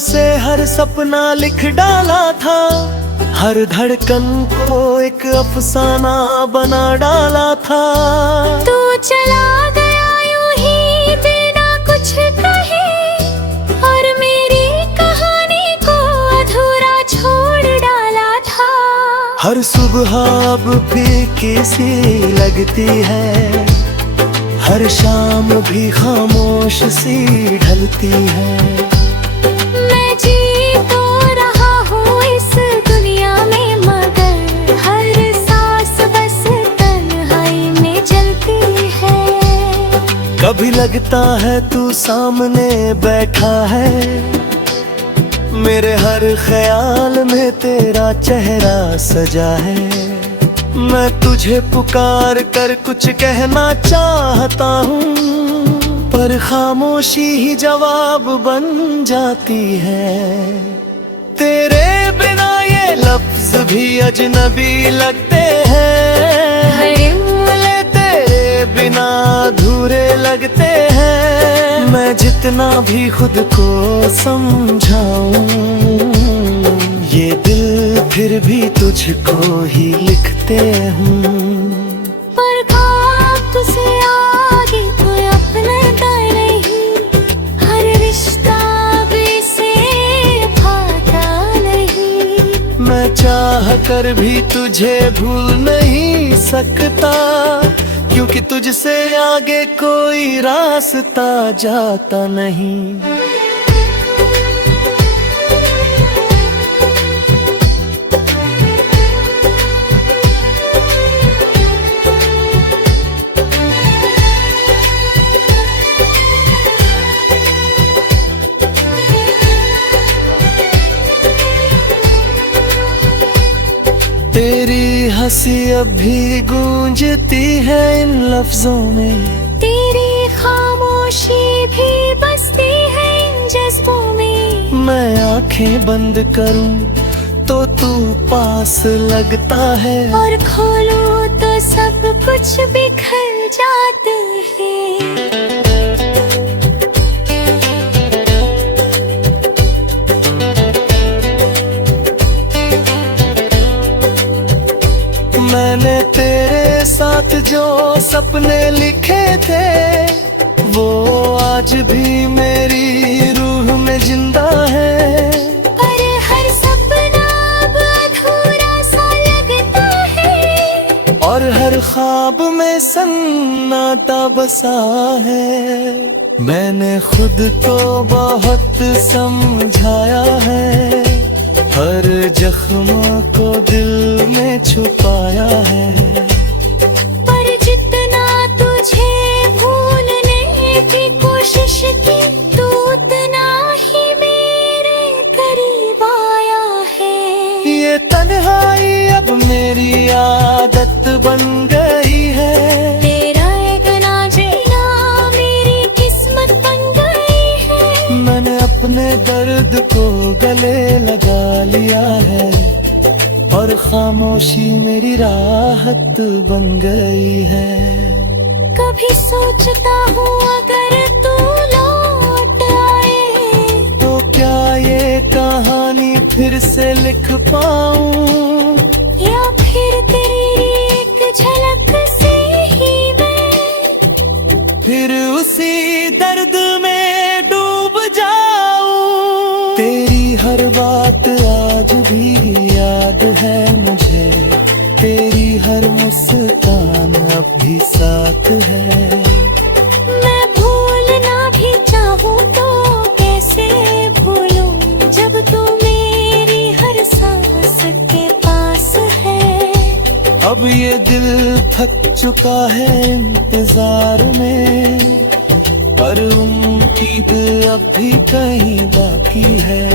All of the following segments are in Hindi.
से हर सपना लिख डाला था, हर धड़कन को एक अफसाना बना डाला था। तू चला गया यूं ही बिना कुछ कहे, और मेरी कहानी को अधूरा छोड़ डाला था। हर सुबह अब फीकी सी लगती है, हर शाम भी खामोश सी ढलती है। मैं जी तो रहा हूँ इस दुनिया में, मगर हर सांस बस तन्हाई में जलती है। कभी लगता है तू सामने बैठा है, मेरे हर ख्याल में तेरा चेहरा सजा है। मैं तुझे पुकार कर कुछ कहना चाहता हूँ, पर खामोशी ही जवाब बन जाती है। तेरे बिना ये लफ्ज भी अजनबी लगते हैं, मिले तेरे बिना अधूरे लगते हैं। मैं जितना भी खुद को समझाऊं, ये दिल फिर भी तुझको ही लिखते हूँ। पर खाब तुझसे आगे कोई अपना नहीं, हर रिश्ता भी से भाता नहीं। मैं चाह कर भी तुझे भूल नहीं सकता, क्योंकि तुझसे आगे कोई रास्ता जाता नहीं। तेरी हंसी अब भी गूंजती है इन लफ्जों में, तेरी खामोशी भी बसती है इन जज्बों में। मैं आंखें बंद करूं तो तू पास लगता है, और खोलूं तो सब कुछ बिखर जाते हैं। मैंने तेरे साथ जो सपने लिखे थे, वो आज भी मेरी रूह में जिंदा है। पर हर सपना अब अधूरा सा लगता है, और हर ख्वाब में सन्नाटा बसा है। मैंने खुद को बहुत समझाया है, हर जख्म को दिल में छुपाया है। पर जितना तुझे भूलने की कोशिश की, तू उतना ही मेरे करीब आया है। ये तन्हाई अब मेरी आदत बन गई है, तेरा एक ना जीना मेरी किस्मत बन गई है। मैंने अपने दर्द को गले लगा लिया है, और खामोशी मेरी राहत बन गई है। कभी सोचता हूँ अगर तू लौट आए, तो क्या ये कहानी फिर से लिख पाऊं, या फिर तेरी एक झलक से ही मैं फिर उसी दर्द में डूब जाऊं। तेरी हर बात आज भी याद है मुझे, तेरी हर मुस्कान अब भी साथ है। मैं भूलना भी चाहूँ तो कैसे भूलूं, जब तू मेरी हर सांस के पास है। अब ये दिल थक चुका है इंतजार में, पर उम्मीद अब भी कहीं बाकी है।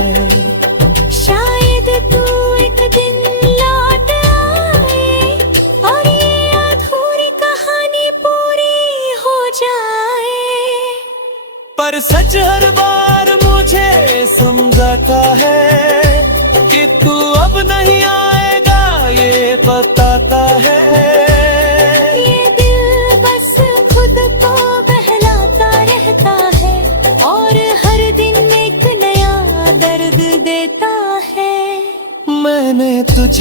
शायद तू एक दिन लौट आए, और ये अधूरी कहानी पूरी हो जाए। पर सच हर बार मुझे समझाता है कि तू अब नहीं आएगा, ये बताता है। ये दिल बस खुद को बहलाता रहता है, और हर दिन एक नया दर्द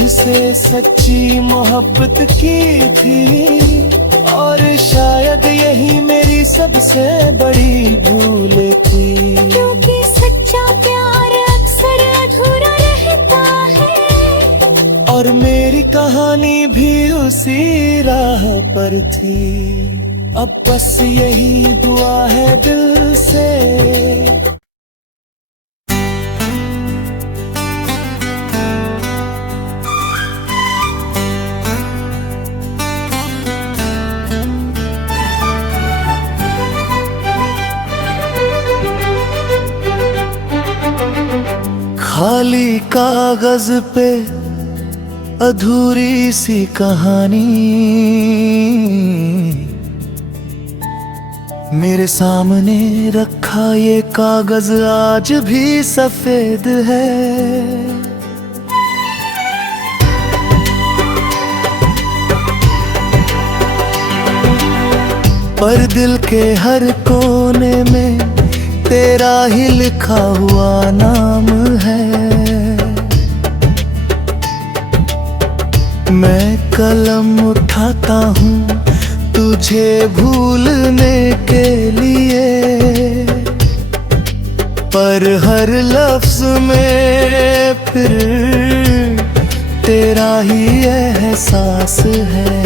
तुझसे सच्ची मोहब्बत की थी, और शायद यही मेरी सबसे बड़ी भूल थी। क्योंकि सच्चा प्यार अक्सर अधूरा रहता है, और मेरी कहानी भी उसी राह पर थी। अब बस यही दुआ है दिल से, खाली कागज पे अधूरी सी कहानी, मेरे सामने रखा ये कागज आज भी सफेद है। पर दिल के हर कोने में तेरा ही लिखा हुआ नाम है। मैं कलम उठाता हूँ तुझे भूलने के लिए, पर हर लफ्ज में फिर तेरा ही एहसास है।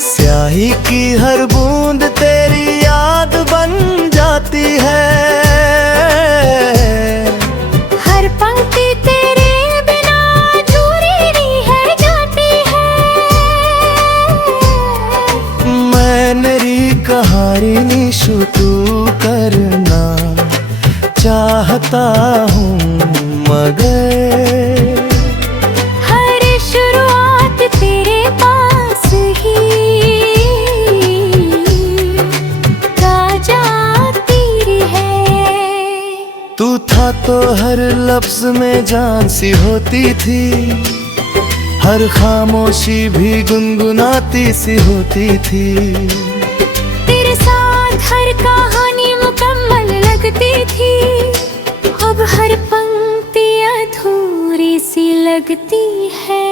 स्याही की हर बूंद तेरी याद बन जाती है, हर पंक्ति तेरे बिना अधूरी रह जाती है। मैं मेरी कहानी शुरू करना चाहता हूँ, मगर हर शुरुआत तेरे पास ही तू था तो हर लफ्ज में जान सी होती थी, हर खामोशी भी गुनगुनाती सी होती थी। तेरे साथ हर कहानी मुकम्मल लगती थी, अब हर पंक्ति अधूरी सी लगती है।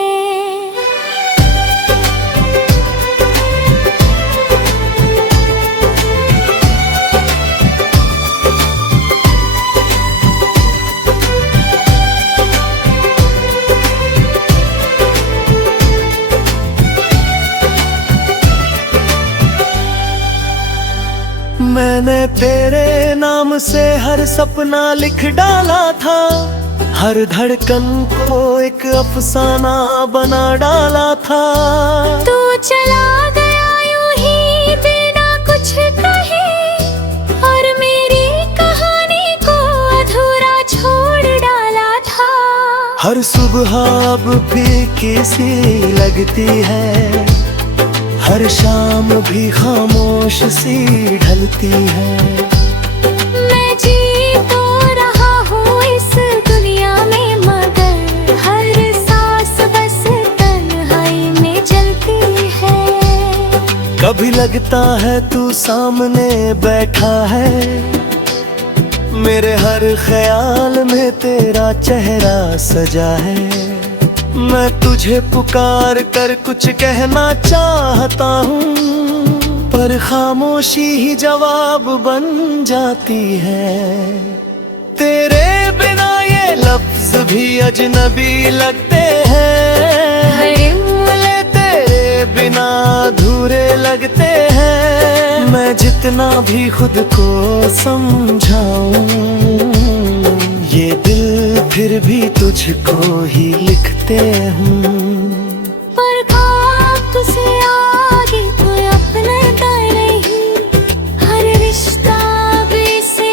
मैंने तेरे नाम से हर सपना लिख डाला था, हर धड़कन को एक अफसाना बना डाला था। तू चला गया यूं ही बिना कुछ कहे, और मेरी कहानी को अधूरा छोड़ डाला था। हर सुबह अब फीकी सी लगती है, हर शाम भी खामोश सी ढलती है। मैं जी तो रहा हूँ इस दुनिया में, मगर हर सांस बस तन्हाई में जलती है। कभी लगता है तू सामने बैठा है, मेरे हर ख्याल में तेरा चेहरा सजा है। मैं तुझे पुकार कर कुछ कहना चाहता हूँ, पर खामोशी ही जवाब बन जाती है। तेरे बिना ये लफ्ज भी अजनबी लगते हैं, बोले तेरे बिना अधूरे लगते हैं। मैं जितना भी खुद को समझाऊं, ये दिल फिर भी तुझको ही लिखते हूँ। पर खाब तुझसे आगे कोई अपनाता नहीं, हर रिश्ता भी से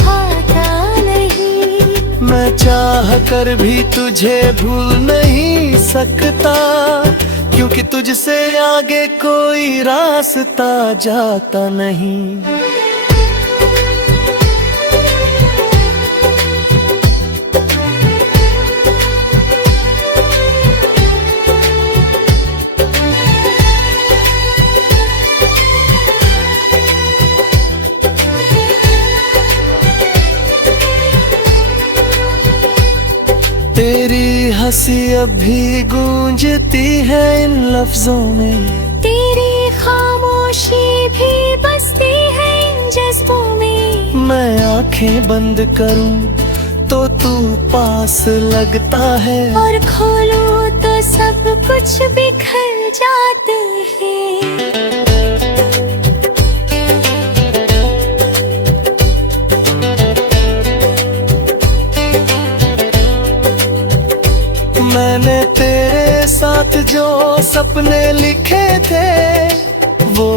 भाता नहीं। मैं चाह कर भी तुझे भूल नहीं सकता, क्योंकि तुझसे आगे कोई रास्ता जाता नहीं। तेरी हंसी अब भी गूंजती है इन लफ्जों में, तेरी खामोशी भी बसती है इन जज्बों में। मैं आंखें बंद करूं तो तू पास लगता है, और खोलूं तो सब कुछ बिखर जाते हैं। मैंने तेरे साथ जो सपने लिखे थे, वो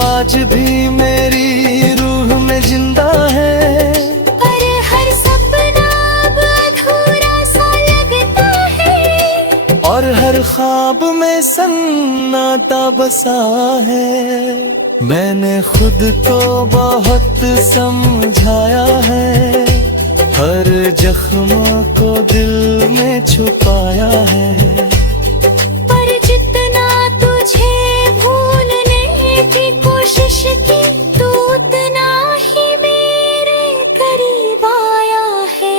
आज भी मेरी रूह में जिंदा है। पर हर सपना अब अधूरा सा लगता है, और हर ख्वाब में सन्नाटा बसा है। मैंने खुद को बहुत समझाया है, हर जख्म को दिल में छुपाया है। पर जितना तुझे भूलने की कोशिश की, तू उतना ही मेरे करीब आया है।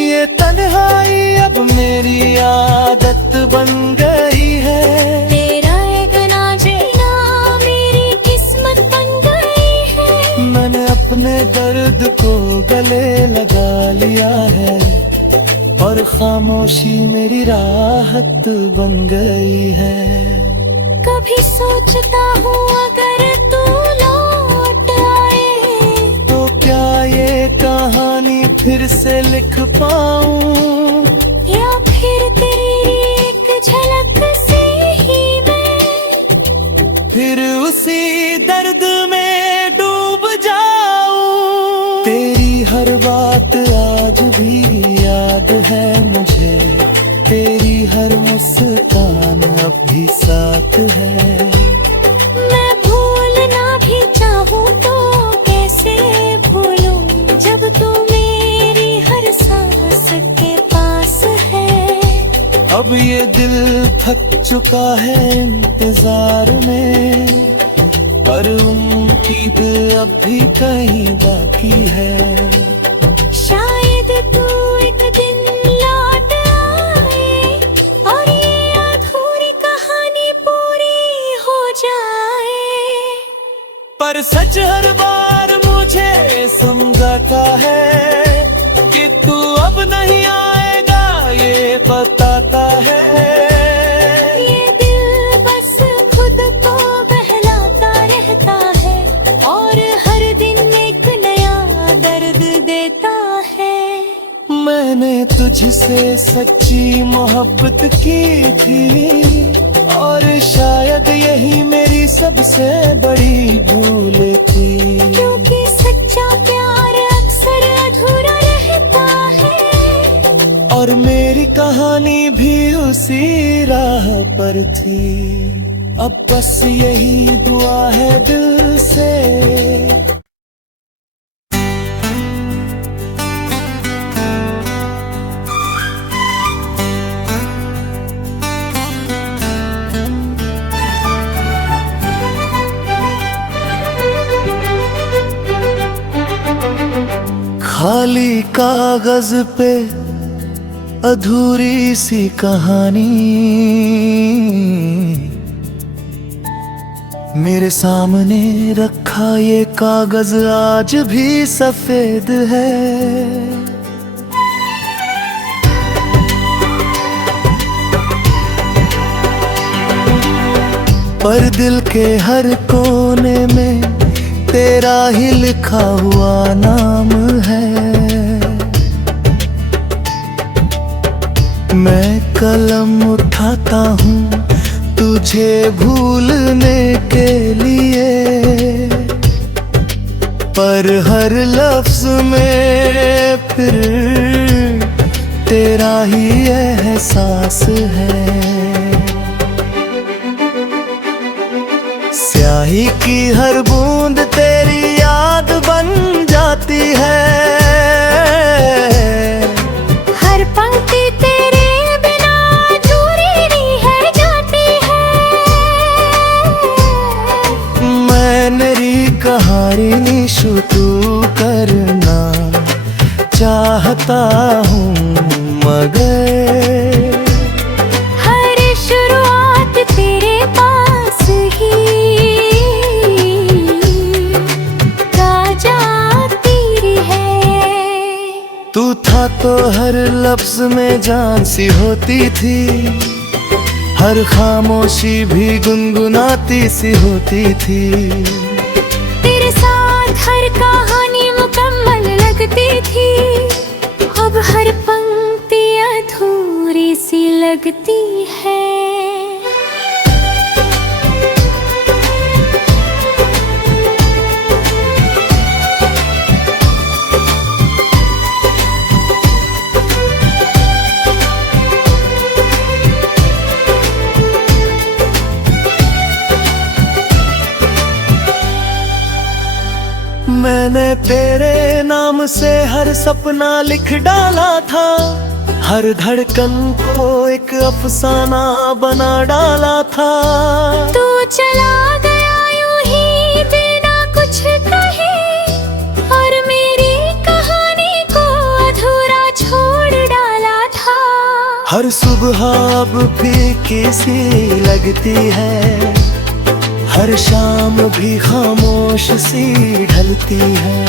ये तन्हाई अब मेरी आदत बन गई है, तेरा एक ना जीना मेरी किस्मत बन गई है। मैंने अपने दर्द को गले लगा लिया है, और खामोशी मेरी राहत बन गई है। कभी सोचता हूँ अगर तू लौट आए, तो क्या ये कहानी फिर से लिख पाऊं, या फिर तेरी एक झलक से ही मैं फिर उसी दर्द में डूब जाऊं। तेरी हर बात आज भी याद है मुझे, तेरी हर मुस्कान अब भी साथ है। मैं भूलना भी चाहूँ तो कैसे भूलूं, जब तू मेरी हर सांस के पास है। अब ये दिल थक चुका है इंतजार में, पर उम्मीद अब भी कहीं बाकी है। शायद तू एक दिन लौट आए, और ये अधूरी कहानी पूरी हो जाए। पर सच हर बार मुझे समझाता है कि तू अब नहीं आएगा, ये बताता है। ये दिल बस खुद को बहलाता रहता है, और हर दिन एक नया दर्द देता है। मैंने तुझसे सच्ची मोहब्बत की थी, और शायद यही मेरी सबसे बड़ी भूल थी। क्योंकि सच्चा प्यार अक्सर अधूरा रहता है, और मेरी कहानी भी उसी राह पर थी। अब बस यही दुआ है दिल से, खाली कागज पे अधूरी सी कहानी, मेरे सामने रखा ये कागज आज भी सफेद है। पर दिल के हर कोने में तेरा ही लिखा हुआ नाम है। मैं कलम उठाता हूँ तुझे भूलने के लिए, पर हर लफ्ज में फिर तेरा ही एहसास है। स्याही की हर बूंद तेरी याद बन जाती है, हर पंक्ति तेरे बिना अधूरी रह जाती है। मैं मेरी कहानी शुरू करना चाहता हूँ, मगर तो हर लफ्ज में जान सी होती थी, हर खामोशी भी गुनगुनाती सी होती थी। तेरे साथ हर कहानी मुकम्मल लगती थी, अब हर पंक्ति अधूरी सी लगती है। मैंने तेरे नाम से हर सपना लिख डाला था, हर धड़कन को एक अफसाना बना डाला था। तू चला गया यूं ही बिना कुछ कहे, और मेरी कहानी को अधूरा छोड़ डाला था। हर सुबह अब फीकी सी लगती है, हर शाम भी खामोश सी ढलती है।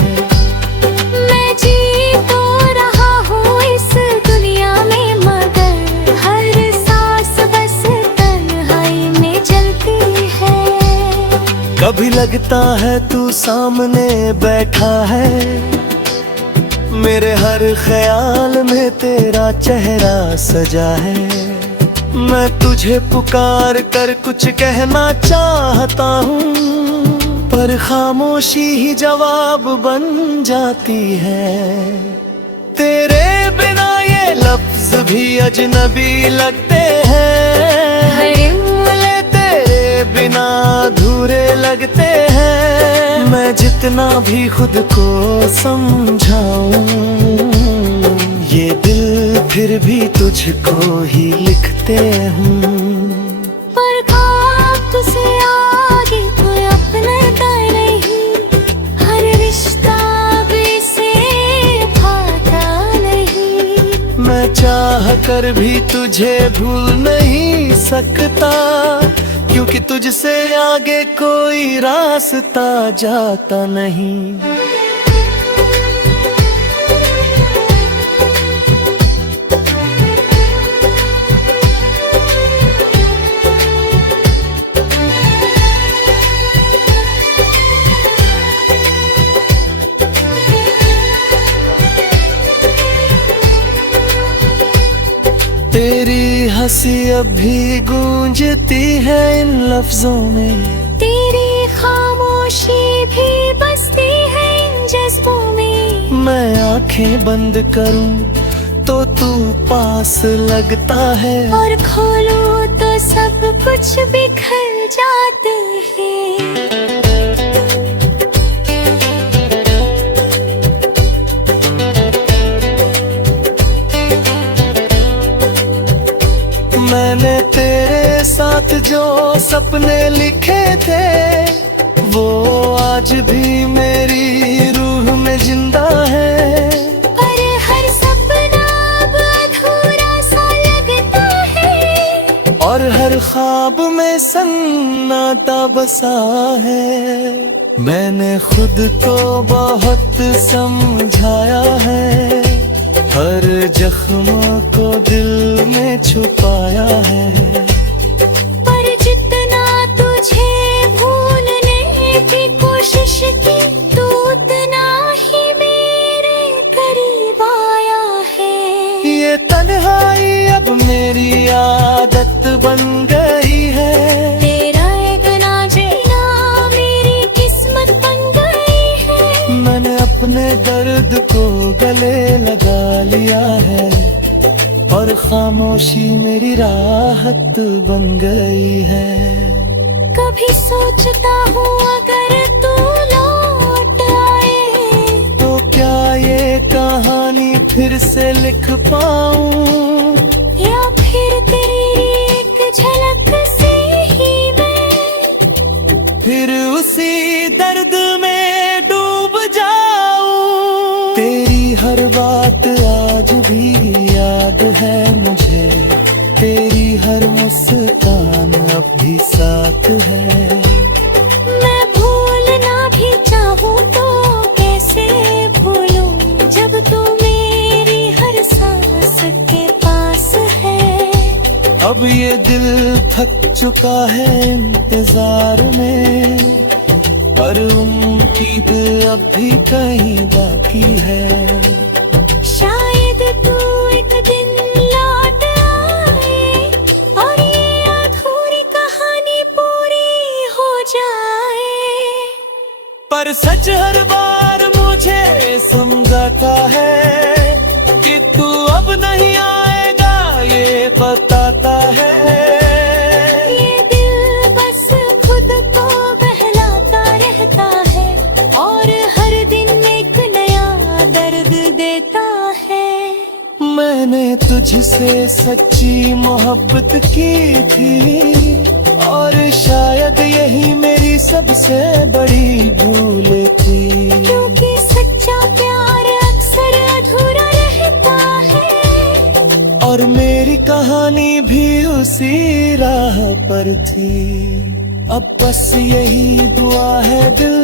मैं जी तो रहा हूँ इस दुनिया में, मगर हर सांस बस तन्हाई में जलती है। कभी लगता है तू सामने बैठा है, मेरे हर ख्याल में तेरा चेहरा सजा है। मैं तुझे पुकार कर कुछ कहना चाहता हूँ, पर खामोशी ही जवाब बन जाती है। तेरे बिना ये लफ्ज भी अजनबी लगते हैं, बोले तेरे बिना अधूरे लगते हैं। मैं जितना भी खुद को समझाऊं, ये दिल फिर भी तुझको ही लिखते हूँ। पर ख्वाब तुझसे आगे कोई अपनाता नहीं, हर रिश्ता से भाता नहीं। मैं चाह कर भी तुझे भूल नहीं सकता, क्योंकि तुझसे आगे कोई रास्ता जाता नहीं। तेरी हंसी अब भी गूंजती है इन लफ्जों में, तेरी खामोशी भी बसती है इन जज्बों में। मैं आंखें बंद करूं तो तू पास लगता है, और खोलूं तो सब कुछ बिखर जाते हैं। मैंने तेरे साथ जो सपने लिखे थे, वो आज भी मेरी रूह में जिंदा है। पर हर सपना अब अधूरा सा लगता है, और हर ख्वाब में सन्नाटा बसा है। मैंने खुद को बहुत समझाया है, हर जख्म को दिल में छुपाया है। पर जितना तुझे भूलने की कोशिश की, तू उतना ही मेरे करीब आया है। ये तन्हाई अब मेरी आदत बन गई है, तेरा एक ना जीना मेरी किस्मत बन गई है। मैंने अपने दर्द को गले लगा लिया है, और खामोशी मेरी राहत बन गई है। कभी सोचता हूँ अगर तू लौट आए, तो क्या ये कहानी फिर से लिख पाऊं, या फिर तेरी एक झलक से ही मैं फिर उसी दर्द में डूब जाऊं। तेरी हर बात आज भी याद है मुझे, तेरी हर मुस्कान अब भी साथ है। मैं भूलना भी चाहूँ तो कैसे भूलूं, जब तू मेरी हर अब ये दिल थक चुका है इंतजार में, पर उम्मीद अब भी कहीं बाकी है। शायद तू एक दिन लौट आए और ये अधूरी कहानी पूरी हो जाए। पर सच हर बार मुझे समझाता है कि तू अब नहीं आएगा, ये बताता है। ये दिल बस खुद को बहलाता रहता है और हर दिन एक नया दर्द देता है। मैंने तुझसे सच्ची मोहब्बत की थी और शायद यही मेरी सबसे बड़ी भूल थी। क्योंकि सच्चा प्यार अक्सर अधूरा रहता है और मेरी कहानी भी उसी राह पर थी। अब बस यही दुआ है दिल